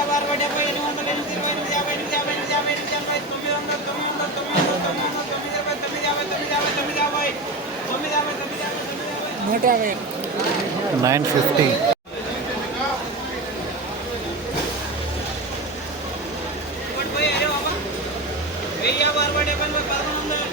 యాభై అరవై డెబ్బై ఎనిమిది వందల ఎనిమిది ఇరవై ఎనిమిది యాభై ఎనిమిది యాభై ఎనిమిది యాభై ఎనిమిది యాభై తొమ్మిది వందల తొమ్మిది వందల తొమ్మిది వందల తొమ్మిది వందల తొమ్మిది ఇరవై తొమ్మిది యాభై తొమ్మిది యాభై తొమ్మిది యాభై తొమ్మిది యాభై తొమ్మిది యాభై తొమ్మిది యాభై నూట యాభై నైన్ ఫిఫ్టీ ఒకటి పోయి అరే బాబా వెయ్యి యాభై అరవై డెబ్బై ఎనభై పదకొండు వందలు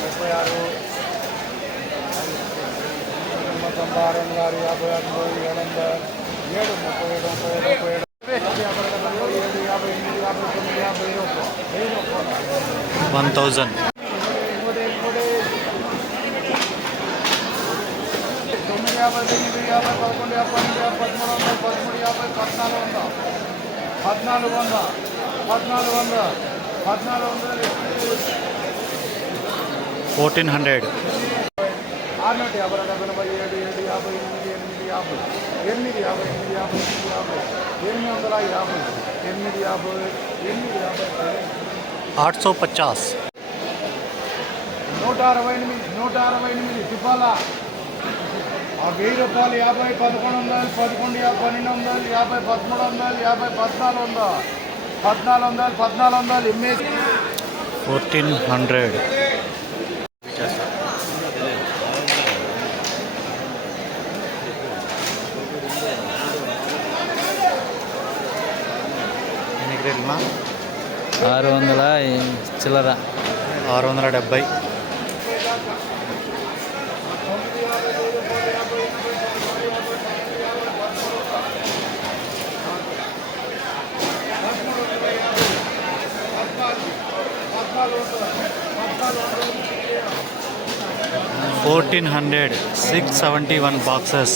ముప్పై ఆరు తొంభై ఆరు వందల ఆరు యాభై ఆరు ఏడు వందల ఏడు ముప్పై ఏడు ముప్పై ఏడు పదమూడు యాభై పద్నాలుగు వంద పద్నాలుగు వంద పద్నాలుగు వంద పద్నాలుగు వందలు ఫోర్టీన్ హండ్రెడ్ ఆరునూట యాభై రెండు ఎనభై ఏడు ఏడు యాభై ఎనిమిది ఎనిమిది యాభై ఎనిమిది యాభై ఎనిమిది యాభై ఎనిమిది యాభై ఎనిమిది వందల యాభై ఎనిమిది యాభై ఎనిమిది యాభై आठ సో పచాస్ నూట అరవై ఎనిమిది నూట అరవై ఎనిమిది తుపాల. ఆ వెయ్యి రూపాయలు యాభై పదకొండు వందలు పదకొండు పన్నెండు వందలు యాభై పదమూడు వందలు యాభై పద్నాలుగు వందలు పద్నాలుగు వందలు పద్నాలుగు వందలు ఎనిమిది ఫోర్టీన్ హండ్రెడ్। ఎన్ని గ్రేడ్ ఆరు వందల చిల్లర. ఆరు వందల డెబ్బై fourteen hundred six seventy one boxes.